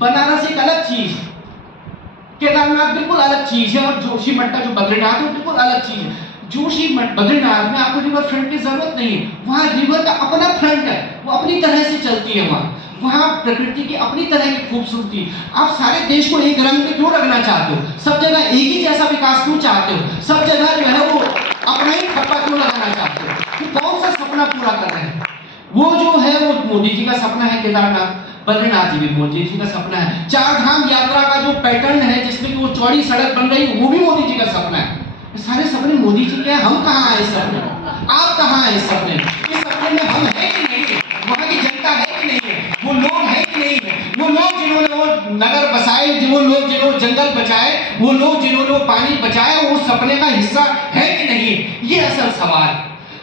बनारस एक अलग चीज, केदारनाथ बिल्कुल अलग चीज है, और जोशीमठ का जो बद्रीनाथ है बिल्कुल अलग चीज है। जोशीमठ बद्रीनाथ में आपको रिवर फ्रंट की जरूरत नहीं है, वहां रिवर का अपना फ्रंट है, वो अपनी तरह से चलती है। वहां प्रकृति की अपनी तरह की खूबसूरती। आप सारे देश को एक रंग में क्यों रखना चाहते हो? सब जगह एक ही जैसा विकास क्यों चाहते हो? सब जगह जो है वो अपना ही ठप्पा क्यों लगाना चाहते हो? कि कौन सा सपना पूरा कर रहे हैं? वो जो है वो मोदी जी का सपना है केदारनाथ, बद्रीनाथ जी भी मोदी जी का सपना है। 4 धाम यात्रा का जो पैटर्न है जिसमें कि वो चौड़ी सड़क बन रही है वो भी मोदी जी का सपना है। सारे सपने मोदी जी के हैं, हम कहाँ आए इस सपने में? आप कहाँ आए इस सपने में? इस सपने में हम हैं कि नहीं है? वहाँ की जनता है कि नहीं है? वो लोग हैं कि नहीं है? वो लोग जिन्होंने वो नगर बसाए, वो लोग जिन्होंने जंगल बचाए, वो लोग जिन्होंने वो पानी बचाया, वो सपने का हिस्सा है कि नहीं है? ये असल सवाल।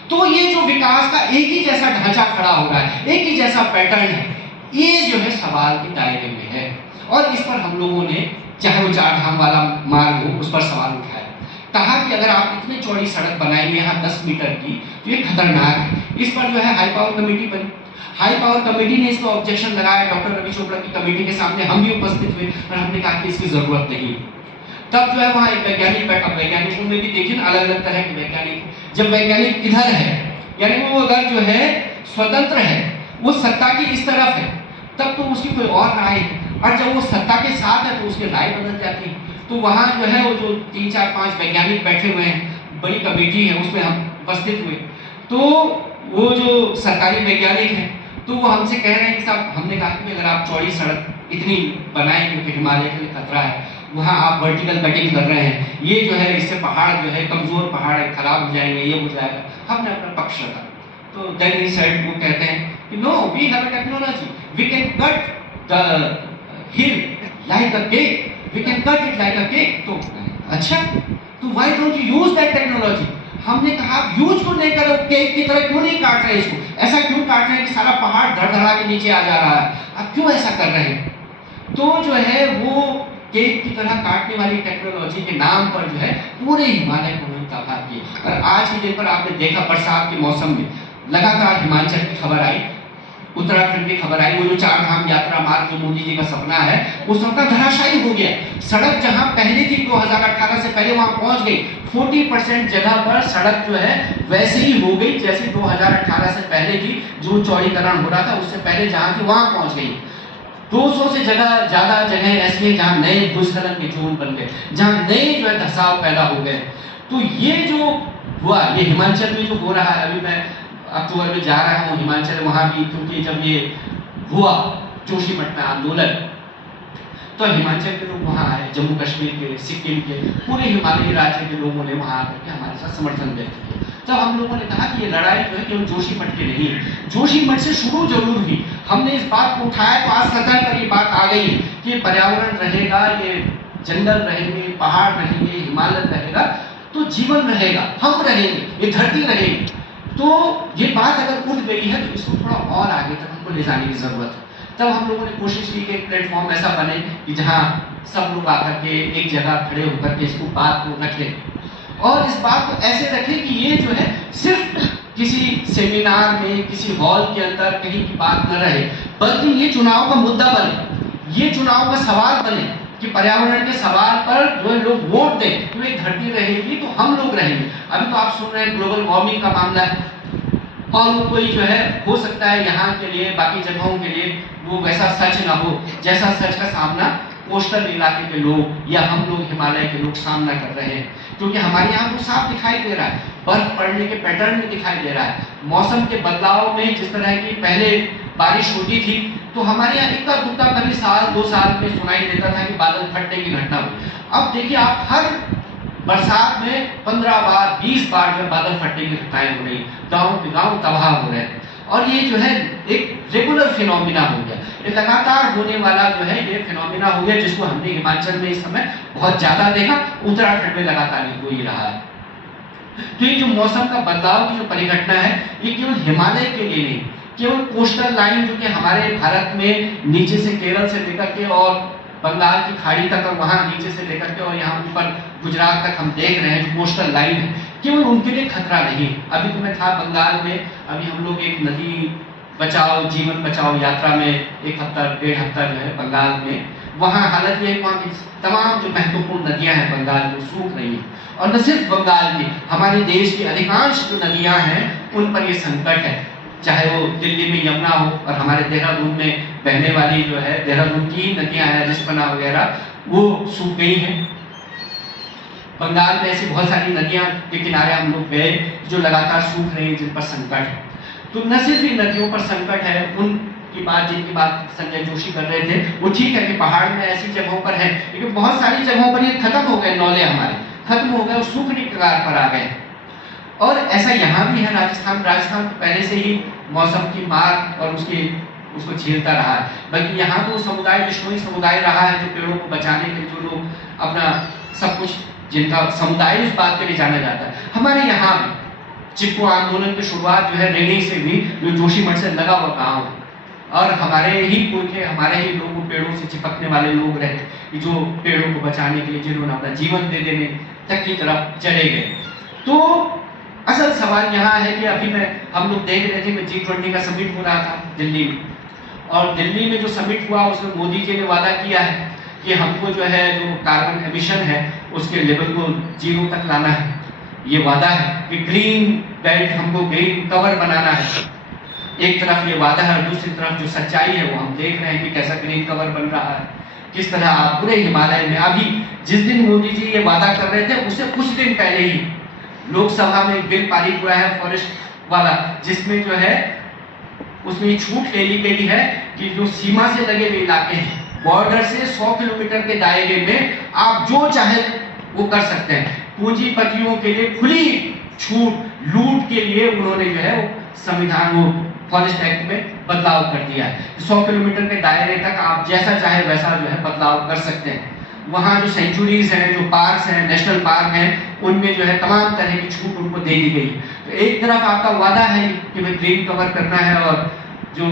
तो ये जो विकास का एक ही जैसा ढांचा खड़ा हो रहा है, एक ही जैसा पैटर्न है, ये जो है सवाल के दायरे में है। और इस पर हम लोगों ने, चाहे वो 4 धाम वाला मार्ग हो, उस पर सवाल उठाया, कहा कि अगर आप इतनी चौड़ी सड़क बनाएंगे यहाँ 10 मीटर की तो ये खतरनाक है। इस पर जो है हाई पावर कमेटी बनी, हाई पावर कमेटी ने इसको ऑब्जेक्शन लगाया, डॉक्टर रवि चोपड़ा की कमेटी के सामने हम भी उपस्थित हुए और हमने कहा कि इसकी जरूरत नहीं। तब जो है वहाँ एक वैज्ञानिक बैठा, वैज्ञानिकों में भी देखिए ना अलग अलग तरह के वैज्ञानिक, जब वैज्ञानिक इधर है यानी वो अगर जो है स्वतंत्र है, वो सत्ता की इस तरफ है, तब तो उसकी कोई और राय है, और जब वो सत्ता के साथ है तो उसकी राय बदल जाती है। तो वहाँ जो है वो जो 3, 4, 5 वैज्ञानिक बैठे हुए हैं, बड़ी कमेटी है, उसमें हम उपस्थित हुए। तो वो जो सरकारी वैज्ञानिक हैं तो वो हमसे कह रहे हैं कि साहब, हमने कहा कि अगर आप चौड़ी सड़क इतनी बनाएं क्योंकि हिमालय के लिए खतरा है, वहाँ आप वर्टिकल कटिंग कर रहे हैं, ये जो है इससे पहाड़ जो है कमजोर पहाड़ है, खराब हो जाएंगे, ये हो जाएगा। हमने अपना पक्ष रखा। तो देन ही सेड, वो कहते हैं कि no, we have a technology, we can cut the hill like a cake, we can cut it like a cake. तो अच्छा, तो why don't you use that technology? हमने कहा आप यूज क्यों नहीं कर रहे हो? केक की तरह क्यों नहीं काट रहे इसको? ऐसा क्यों काट रहे हैं कि सारा पहाड़ धड़-धड़ा के नीचे आ जा रहा है? आप क्यों ऐसा कर रहे हैं? तो जो है वो केक की तरह काटने वाली टेक्नोलॉजी के नाम पर जो है पूरे हिमालय को उन्होंने तबाह किया। और आज के दिन पर आपने देखा बरसात के मौसम में लगातार हिमाचल की खबर आई, उत्तराखंड की खबर आई, वो जो 4 धाम यात्रा मार्ग जो मोदी जी का सपना है वो सपना धराशायी हो गया। सड़क जहां पहले थी 2018 से पहले वहां पहुंच गई, 40% जगह पर सड़क जो है वैसे ही हो गई जैसे 2018 से पहले थी। जो चौड़ीकरण हो रहा था उससे पहले जहां थी वहां पहुंच गई। 200 से ज्यादा जगह ऐसी हैं जहां नए भूस्खलन के जोन बन गए, जहां नए जो है धसाव पैदा हो गए। तो ये जो हुआ, ये हिमाचल में जो हो रहा है, अभी मैं अक्टूबर में जा रहा हूँ हिमाचल, वहां भी क्योंकि जब ये हुआ जोशीमठ में आंदोलन, तो हिमाचल के लोग वहां आए, जम्मू कश्मीर के, सिक्किम के, पूरे हिमालयी राज्य के लोगों ने वहां आकर के हमारे साथ समर्थन व्यक्त किया। तब हम लोगों ने कहा कि ये लड़ाई जो है केवल जोशीमठ की नहीं है, जोशीमठ से शुरू जरूर हुई। हमने इस बात को उठाया तो आज सतह पर ये बात आ गई कि पर्यावरण रहेगा, ये जंगल रहेंगे, पहाड़ रहेंगे, हिमालय रहेगा, तो जीवन रहेगा, हम रहेंगे, ये धरती रहेगी। तो ये बात अगर उठ गई है तो इसको थोड़ा और आगे तक हमको ले जाने की जरूरत है। तब हम लोगों ने कोशिश की कि एक प्लेटफॉर्म ऐसा बने कि जहां सब लोग आकर के एक जगह खड़े होकर के इसको बात को रखें, और इस बात को ऐसे रखें कि ये जो है सिर्फ किसी सेमिनार में, किसी हॉल के अंदर कहीं की बात न रहे, बल्कि ये चुनाव का मुद्दा बने, ये चुनाव का सवाल बने कि पर्यावरण के सवाल पर जो लोग वोट दें कि भाई धरती रहेगी तो हम लोग रहेंगे। अभी तो आप सुन रहे हैं ग्लोबल वार्मिंग का मामला है, और वो कोई जो है हो सकता है यहाँ के लिए, बाकी जगहों के लिए वो वैसा सच ना हो जैसा सच का सामना कोस्टल इलाके के लोग या हम लोग हिमालय के लोग सामना कर रहे हैं। क्योंकि हमारे यहाँ वो साफ दिखाई दे रहा है, बर्फ पड़ने के पैटर्न में दिखाई दे रहा है, मौसम के बदलाव में जिस तरह की पहले बारिश होती थी तो हमारे यहाँ इक्का दुक्का कभी साल 2 साल में सुनाई देता था कि बादल फटने की घटना हुई। अब देखिए आप हर बरसात में 15 बार 20 बार जो बादल फटने की घटनाएं हो रही, गाँव के गाँव तबाह हो रहे हैं। और ये जो है एक रेगुलर फिनोमिना हो गया, ये लगातार होने वाला जो है ये फिनोमिना हो गया, जिसको हमने हिमाचल में इस समय बहुत ज्यादा देखा, उत्तराखंड में लगातार हो ही रहा है। तो ये जो मौसम का बदलाव की जो परिघटना है ये केवल हिमालय के लिए नहीं, केवल कोस्टल लाइन जो कि हमारे भारत में नीचे से केरल से लेकर के और बंगाल की खाड़ी तक और वहां नीचे से लेकर के और यहाँ ऊपर गुजरात तक हम देख रहे हैं जो कोस्टल लाइन है, केवल उनके लिए खतरा नहीं। अभी तो मैं था बंगाल में, अभी हम लोग एक नदी बचाओ जीवन बचाओ यात्रा में 1 हफ्ता 1.5 हफ्ता जो है बंगाल में, वहाँ हालत ये है वहाँ की तमाम जो महत्वपूर्ण नदियाँ हैं बंगाल में सूख रही हैं। और न सिर्फ बंगाल की, हमारे देश की अधिकांश जो नदियाँ हैं उन पर ये संकट है, चाहे वो दिल्ली में यमुना हो और हमारे देहरादून में बहने वाली जो है देहरादून की नदियां हैं रिस्पना वगैरह, वो सूख गई हैं। बंगाल में ऐसी बहुत सारी नदियां के किनारे हम लोग गए जो लगातार सूख रही हैं, जिन पर संकट है। तो न सिर्फ इन नदियों पर संकट है, उनकी बात जिनकी बात संजय जोशी कर रहे थे वो ठीक है कि पहाड़ में ऐसी जगहों पर है, लेकिन बहुत सारी जगहों पर ये खत्म हो गए, नौले हमारे खत्म हो गए, सूखने की कगार पर आ गए। और ऐसा यहाँ भी है, राजस्थान तो पहले से ही मौसम की मार और उसको झेलता रहा है, बल्कि यहाँ तो समुदाय बिश्नोई समुदाय रहा है जो पेड़ों को बचाने के, जो लोग अपना सब कुछ, जिनका समुदाय उस बात के लिए जाना जाता है। हमारे यहाँ भी चिपको आंदोलन की शुरुआत जो है रेनी से भी, जो जोशीमठ से लगा हुआ गाँव है, और हमारे ही पुरखे, हमारे ही लोग पेड़ों से चिपकने वाले लोग रहे जो पेड़ों को बचाने के लिए जिन्होंने अपना जीवन दे देने तक की तरफ चले गए। तो असल सवाल यहाँ है कि अभी हम लोग देख रहे थे कि G20 का समिट हो रहा था दिल्ली में, और दिल्ली में जो समिट हुआ उसमें मोदी जी ने वादा किया है कि हमको जो है जो कार्बन एमिशन है उसके लेवल को 0 तक लाना है। ये वादा है कि ग्रीन बेल्ट, हमको ग्रीन कवर बनाना है। एक तरफ ये वादा है और दूसरी तरफ जो सच्चाई है वो हम देख रहे हैं कि कैसा ग्रीन कवर बन रहा है, किस तरह पूरे हिमालय में। अभी जिस दिन मोदी जी ये वादा कर रहे थे उससे कुछ दिन पहले ही लोकसभा में एक बिल पारित हुआ है फॉरेस्ट वाला, जिसमें जो है उसमें छूट ले ली गई है कि जो सीमा से लगे हुए इलाके हैं, बॉर्डर से 100 किलोमीटर के दायरे में आप जो चाहे वो कर सकते हैं। पूंजीपतियों के लिए खुली छूट, लूट के लिए उन्होंने जो है वो संविधान, वो फॉरेस्ट एक्ट में बदलाव कर दिया है। 100 किलोमीटर के दायरे तक आप जैसा चाहे वैसा जो है बदलाव कर सकते हैं। वहाँ जो सेंचुरीज हैं, जो पार्क्स हैं, नेशनल पार्क हैं, उनमें जो है तमाम तरह की छूट उनको दे दी गई। तो एक तरफ आपका वादा है कि भाई ग्रीन कवर करना है और जो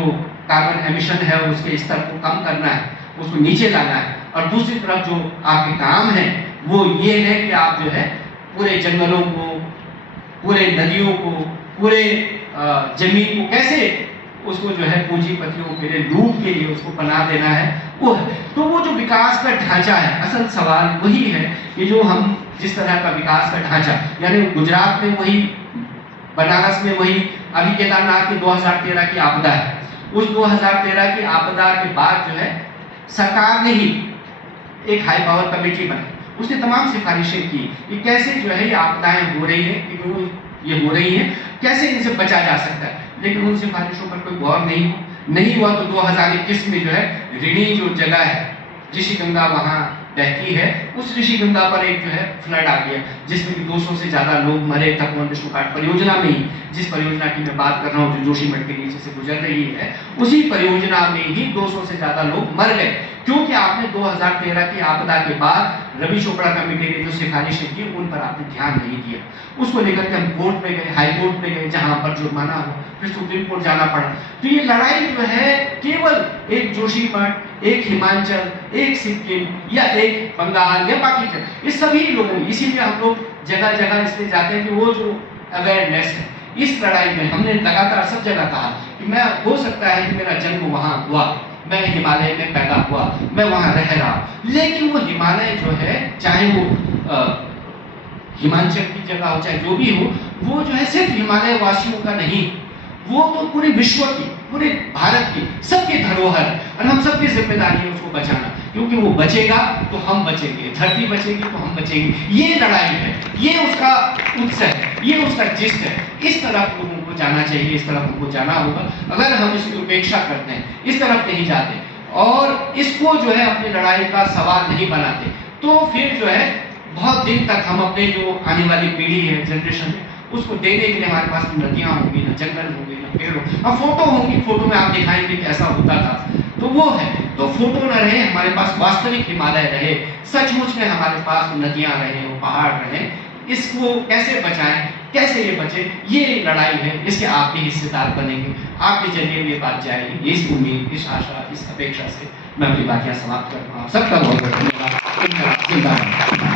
कार्बन एमिशन है उसके स्तर को कम करना है, उसको नीचे लाना है, और दूसरी तरफ जो आपके काम है वो ये है कि आप जो है पूरे जंगलों को, पूरे नदियों को, पूरे जमीन को कैसे उसको जो है पूंजीपतियों के लिए, लूट के लिए उसको बना देना है, वो है। तो वो जो विकास का ढांचा है, असल सवाल वही है कि जो हम जिस तरह का विकास का ढांचा, यानी गुजरात में वही, बनारस में वही, अभी केदारनाथ की 2013 की आपदा है, उस 2013 की आपदा के बाद जो है सरकार ने ही एक हाई पावर कमेटी बनाई, उसने तमाम सिफारिशें की कि कैसे जो है ये आपदाएं हो रही है, कि जो ये हो रही है, कैसे इनसे बचा जा सकता है, लेकिन उन सिफारिशों पर कोई गौर नहीं हुआ। तो 2021 में जो है ऋणी जो जगह है, ऋषिगंगा वहाँ बहती है, उस ऋषिगंगा पर एक जो है फ्लड आ गया, जिसमें कि 200 से ज्यादा लोग मरे। तपोवन विष्णु घाट परियोजना में ही, जिस परियोजना की मैं बात कर रहा हूँ, जो जोशीमठ के नीचे से गुजर रही है, उसी परियोजना में ही 200 से ज्यादा लोग मर गए, क्योंकि आपने 2013 की आपदा के बाद रवि चोपड़ा कमेटी ने जो सिफारिशें की उन पर आपने ध्यान नहीं दिया। उसको लेकर के हम कोर्ट में गए, हाई कोर्ट में गए, जहां पर जुर्माना हो, फिर सुप्रीम कोर्ट जाना पड़ा। तो ये लड़ाई जो है केवल एक जोशीमठ, एक हिमाचल, एक सिक्किम या एक बंगाल या बाकी ये सभी लोगों, इसीलिए हम लोग जगह जगह इसलिए जाते हैं कि वो जो अवेयरनेस है इस लड़ाई में, हमने लगातार सब जगह कहा कि मैं, हो सकता है कि मेरा जन्म वहां हुआ, मैं हिमालय में पैदा हुआ, मैं वहां रह रहा, लेकिन वो हिमालय जो है, चाहे वो हिमाचल की जगह हो, चाहे जो भी हो, वो जो है सिर्फ हिमालय वासियों का नहीं, वो तो पूरे विश्व की, पूरे भारत की, सबकी धरोहर है, और हम सबकी जिम्मेदारी है उसको बचाना, क्योंकि वो बचेगा तो हम बचेंगे, धरती बचेगी तो हम बचेंगे। ये लड़ाई है, ये उसका उत्सव है, ये उसका जिस्त है। इस तरफ लोगों को जाना चाहिए, इस तरफ उनको जाना होगा। अगर हम इसकी उपेक्षा करते हैं, इस तरफ नहीं जाते और इसको जो है अपनी लड़ाई का सवाल नहीं बनाते, तो फिर जो है बहुत दिन तक हम अपने जो आने वाली पीढ़ी है, जनरेशन है, उसको देने के लिए हमारे पास नदियां होंगी, ना जंगल होंगे, ना पेड़ होंगे, अब फोटो होंगी, फोटो में आप दिखाएंगे कि ऐसा होता था, तो वो है। तो फोटो न रहे, हमारे पास वास्तविक हिमालय रहे, सचमुच में हमारे पास नदियां रहे, पहाड़ रहे। इसको कैसे बचाएं, कैसे ये बचे, ये लड़ाई है, इसके आप भी हिस्सेदार बनेंगे, आपके जरिए ये बात जाएगी। इस उम्मीद, इस आशा, इस अपेक्षा से मैं अपनी बात यहाँ समाप्त करता हूँ। सबका बहुत बहुत धन्यवाद।